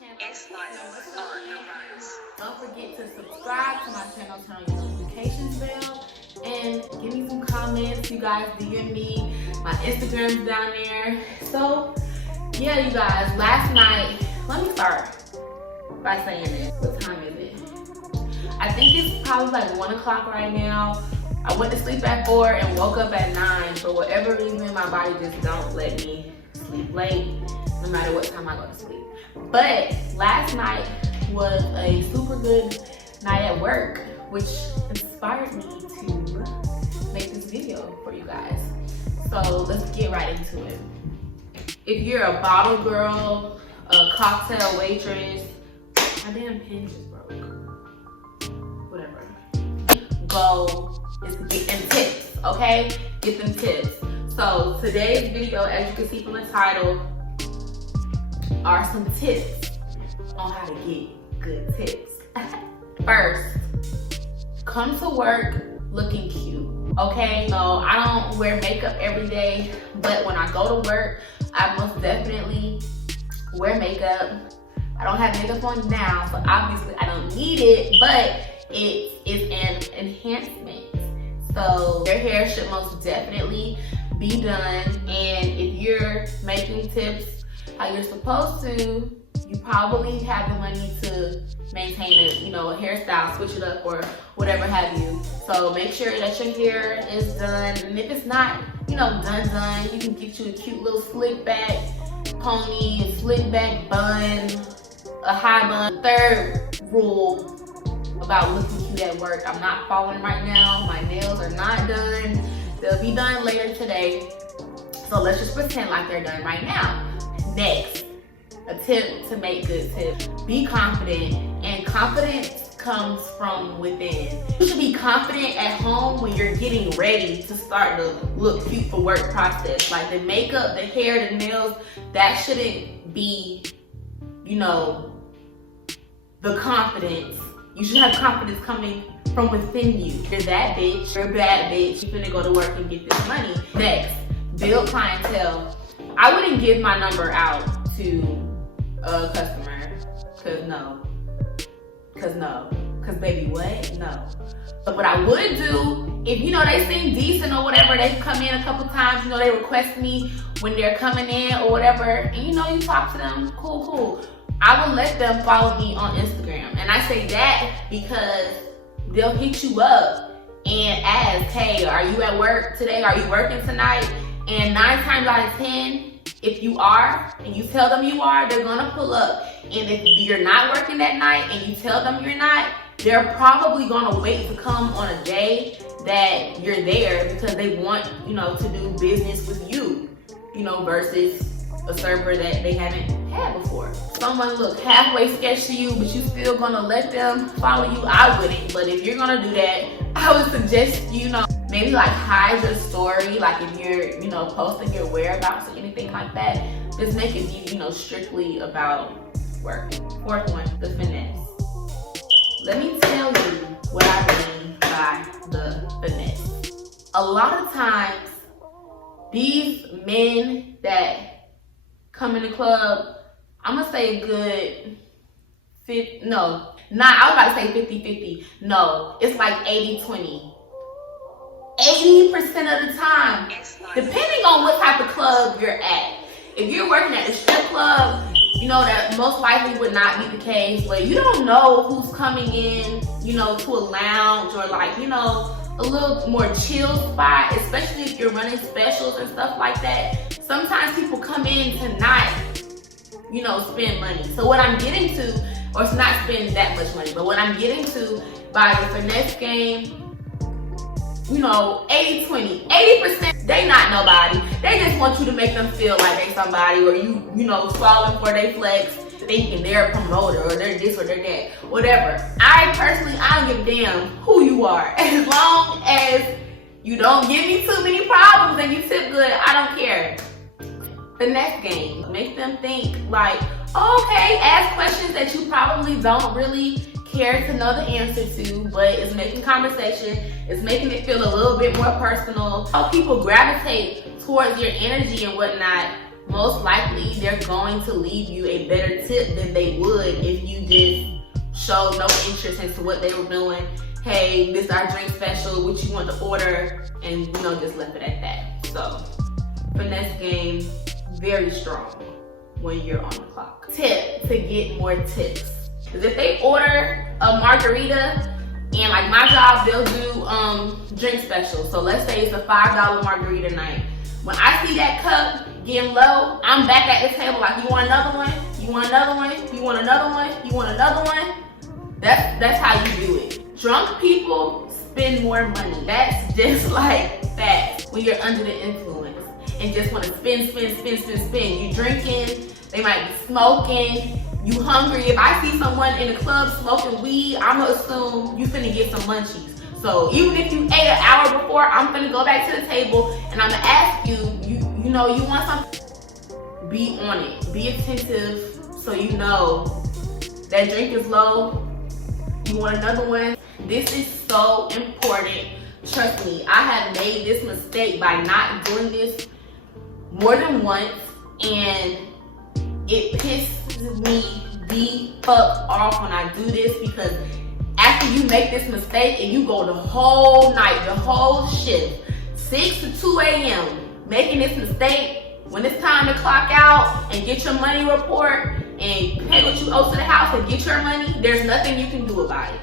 channel. Don't forget to subscribe to my channel, turn on your notifications bell, and give me some comments. You guys DM me. My Instagram's down there. So yeah, you guys, last night, let me start by saying this. What time is it? I think it's probably like 1 o'clock right now. I went to sleep at 4 and woke up at 9. For whatever reason, my body just don't let me sleep late, no matter what time I go to sleep. But last night was a super good night at work, which inspired me to make this video for you guys. So let's get right into it. If you're a bottle girl, a cocktail waitress, my damn pen just broke. Whatever. Go and get them tips, okay? Get them tips. So today's video, as you can see from the title, are some tips on how to get good tips. First, come to work looking cute, okay? So I don't wear makeup every day, but when I go to work, I most definitely wear makeup. I don't have makeup on now, so obviously I don't need it, but it is an enhancement. So your hair should most definitely be done, and if you're making tips how you're supposed to, you probably have the money to maintain a hairstyle, switch it up, or whatever have you. So make sure that your hair is done, and if it's not, done, you can get you a cute little slick back pony, a slick back bun, a high bun. Third rule about looking cute at work, I'm not following right now. My nails are not done. They'll be done later today. So let's just pretend like they're done right now. Next, a tip to make good tips. Be confident, and confidence comes from within. You should be confident at home when you're getting ready to start the look cute for work process. Like the makeup, the hair, the nails, that shouldn't be, the confidence. You should have confidence coming from within you. You're that bitch, you're a bad bitch, you're gonna go to work and get this money. Next, build clientele. I wouldn't give my number out to a customer, cause baby, what? No. But what I would do, if they seem decent or whatever, they've come in a couple times, they request me when they're coming in or whatever, and you talk to them, cool. I will let them follow me on Instagram. And I say that because they'll hit you up and ask, hey, are you at work today? Are you working tonight? And 9 times out of 10, if you are, and you tell them you are, they're gonna pull up. And if you're not working that night and you tell them you're not, they're probably gonna wait to come on a day that you're there because they want, to do business with you, versus a server that they haven't had before. Someone look halfway sketchy to you, but you still gonna let them follow you, I wouldn't. But if you're gonna do that, I would suggest, maybe like hide your story. Like if you're, posting your whereabouts or anything like that, just make it be, strictly about work. Fourth one, the finesse. Let me tell you what I mean by the finesse. A lot of times, these men that come in the club, I'm gonna say a good I was about to say 50-50. No, it's like 80-20. 80% of the time, depending on what type of club you're at. If you're working at a strip club, that most likely would not be the case, but you don't know who's coming in, to a lounge or like, a little more chill spot, especially if you're running specials and stuff like that. Sometimes people come in to not, spend money. So what I'm getting to, or to not spend that much money, but what I'm getting to by the finesse game, 80-20. 80%, they not nobody. They just want you to make them feel like they somebody, or falling for their flex, thinking they're a promoter, or they're this or they're that, whatever. I don't give a damn who you are. As long as you don't give me too many problems and you tip good, I don't care. Finesse game. Make them think like, okay, ask questions that you probably don't really care to know the answer to, but it's making conversation, it's making it feel a little bit more personal. How people gravitate towards your energy and whatnot most likely they're going to leave you a better tip than they would if you just showed no interest into what they were doing. Hey, this is our drink special, what you want to order, and you know, just left it at that. So, finesse game, very strong when you're on the clock. Tip to get more tips. Because if they order a margarita, and like my job, they'll do drink specials. So let's say it's a $5 margarita night. When I see that cup getting low, I'm back at the table like, you want another one? You want another one? You want another one? You want another one? That's how you do it. Drunk people spend more money. That's just like that. When you're under the influence and just want to spend. You drinking, they might be smoking. You hungry. If I see someone in the club smoking weed, I'ma assume you finna get some munchies. So even if you ate an hour before, I'm finna go back to the table and I'm gonna ask you, you know, you want something? Be on it. Be attentive so you know that drink is low. You want another one? This is so important. Trust me, I have made this mistake by not doing this more than once, and it pisses me the fuck off when I do this, because after you make this mistake and you go the whole night, the whole shift, 6 to 2 a.m., making this mistake, when it's time to clock out and get your money report and pay what you owe to the house and get your money, there's nothing you can do about it.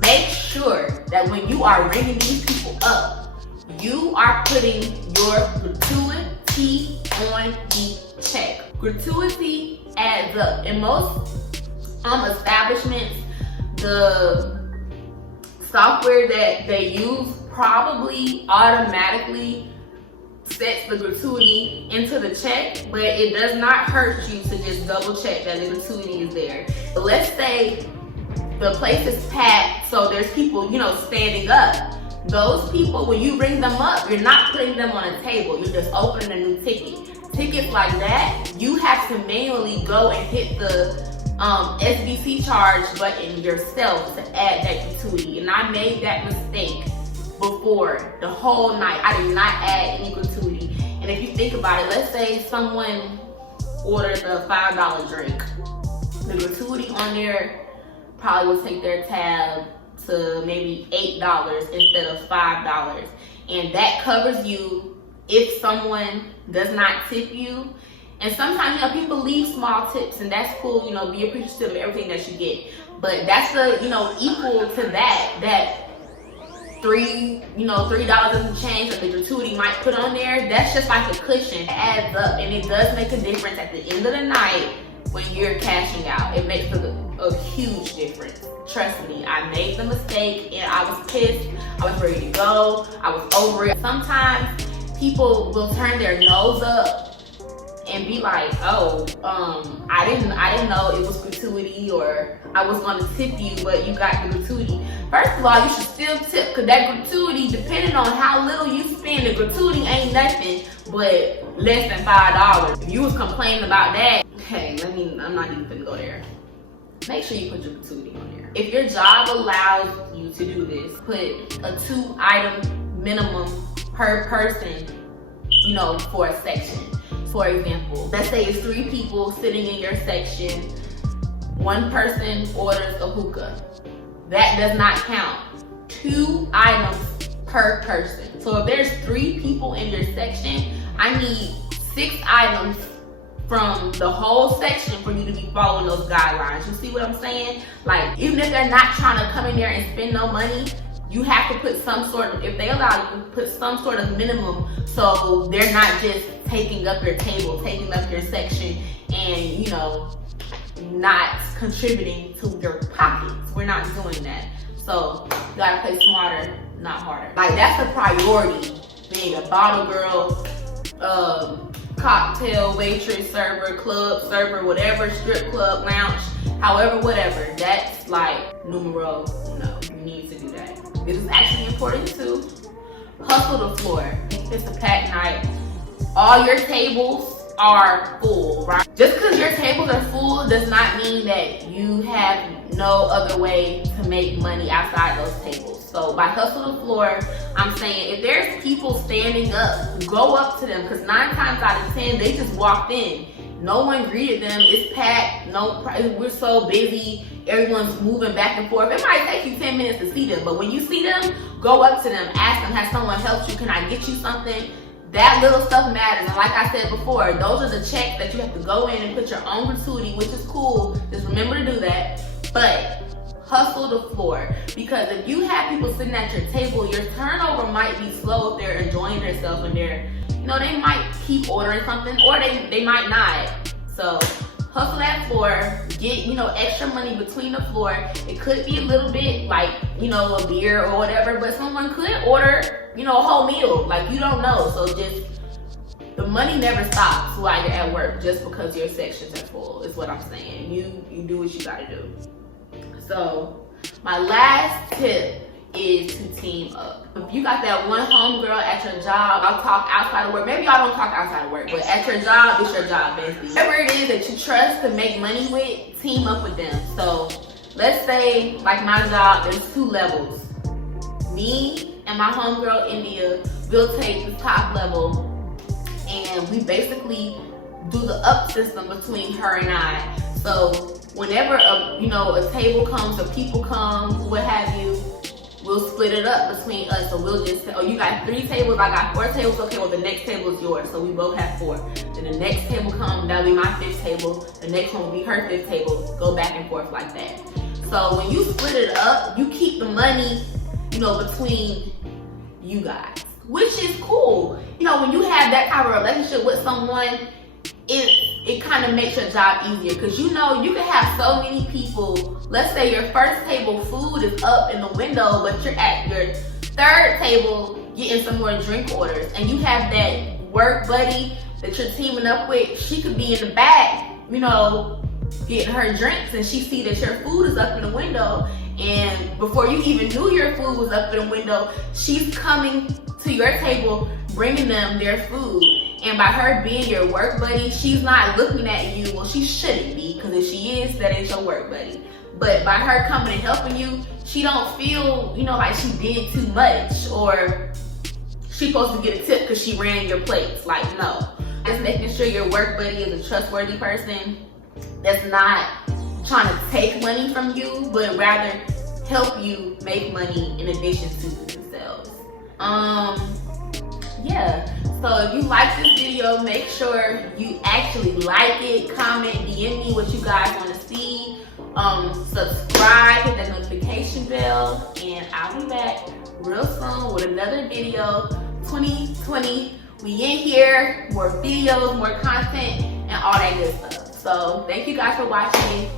Make sure that when you are ringing these people up, you are putting your gratuity on the check. Gratuity adds up. In most establishments, the software that they use probably automatically sets the gratuity into the check, but it does not hurt you to just double check that the gratuity is there. But let's say the place is packed, so there's people, you know, standing up. Those people, when you ring them up, you're not putting them on a table, you're just opening a new ticket. Tickets like that, you have to manually go and hit the SBC charge button yourself to add that gratuity. And I made that mistake before the whole night. I did not add any gratuity. And if you think about it, let's say someone orders a $5 drink. The gratuity on there probably will take their tab to maybe $8 instead of $5. And that covers you if someone does not tip you. And sometimes, you know, people leave small tips, and that's cool, you know, be appreciative of everything that you get. But that's the, you know, equal to that $3 and change that the gratuity might put on there. That's just like a cushion. It adds up, and it does make a difference at the end of the night when you're cashing out. It makes a huge difference. Trust me, I made the mistake and I was pissed. I was ready to go. I was over it. Sometimes people will turn their nose up and be like, oh, I didn't know it was gratuity, or I was gonna tip you, but you got the gratuity. First of all, you should still tip, because that gratuity, depending on how little you spend, the gratuity ain't nothing but less than $5. If you was complaining about that, okay, I'm not even gonna go there. Make sure you put your gratuity on there. If your job allows you to do this, put a 2-item minimum per person, you know, for a section. For example, let's say it's 3 people sitting in your section. One person orders a hookah. That does not count. 2 items per person. So if there's 3 people in your section, I need 6 items from the whole section for you to be following those guidelines. You see what I'm saying? Like, even if they're not trying to come in there and spend no money, you have to put some sort of, if they allow you, put some sort of minimum, so they're not just taking up your table, taking up your section, and, you know, not contributing to your pockets. We're not doing that. So you gotta play smarter, not harder. Like, that's a priority. Being a bottle girl, cocktail waitress, server, club server, whatever, strip club, lounge, however, whatever. That's like numero uno. You need to do that. This is actually important too. Hustle the floor. It's a packed night. All your tables are full, right? Just because your tables are full does not mean that you have no other way to make money outside those tables. So by hustle the floor, I'm saying if there's people standing up, go up to them, because 9 times out of 10, they just walked in. No one greeted them. It's packed. We're so busy. Everyone's moving back and forth. It might take you 10 minutes to see them, but when you see them, go up to them, ask them, has someone helped you? Can I get you something? That little stuff matters. And like I said before, those are the checks that you have to go in and put your own gratuity, which is cool. Just remember to do that. But hustle the floor, because if you have people sitting at your table, your turnover might be slow if they're enjoying themselves and they're, you know, they might keep ordering something, or they might not. So hustle that floor, get, you know, extra money between the floor. It could be a little bit like, you know, a beer or whatever, but someone could order, you know, a whole meal. Like, you don't know. So just, the money never stops while you're at work just because your sections are full, is what I'm saying. You do what you gotta do. So my last tip is to team up. If you got that one homegirl at your job, I'll talk outside of work. Maybe y'all don't talk outside of work, but at your job, it's your job, basically. Whatever it is that you trust to make money with, team up with them. So let's say, like my job, there's 2 levels. Me and my homegirl, India, we'll take the top level, and we basically do the up system between her and I. So whenever a table comes or people come, what have you, we'll split it up between us. So we'll just say, oh, you got 3 tables, I got 4 tables, okay, well the next table is yours. So we both have 4. Then the next table comes, that'll be my 5th table. The next one will be her 5th table. Go back and forth like that. So when you split it up, you keep the money, you know, between you guys, which is cool. You know, when you have that type of relationship with someone, it kind of makes your job easier, because you know you can have so many people. Let's say your first table food is up in the window, but you're at your 3rd table getting some more drink orders, and you have that work buddy that you're teaming up with. She could be in the back, you know, getting her drinks, and she see that your food is up in the window, and before you even knew your food was up in the window, she's coming to your table bringing them their food. And by her being your work buddy, she's not looking at you, well, she shouldn't be, because if she is, that ain't your work buddy. But by her coming and helping you, she don't feel, you know, like she did too much, or she's supposed to get a tip because she ran your plates. Like, no. Just making sure your work buddy is a trustworthy person that's not trying to take money from you, but rather help you make money in addition to themselves. Yeah. So if you like this video, make sure you actually like it, comment, DM me what you guys want to see. Subscribe, hit that notification bell, and I'll be back real soon with another video. 2020, we in here, more videos, more content, and all that good stuff. So thank you guys for watching.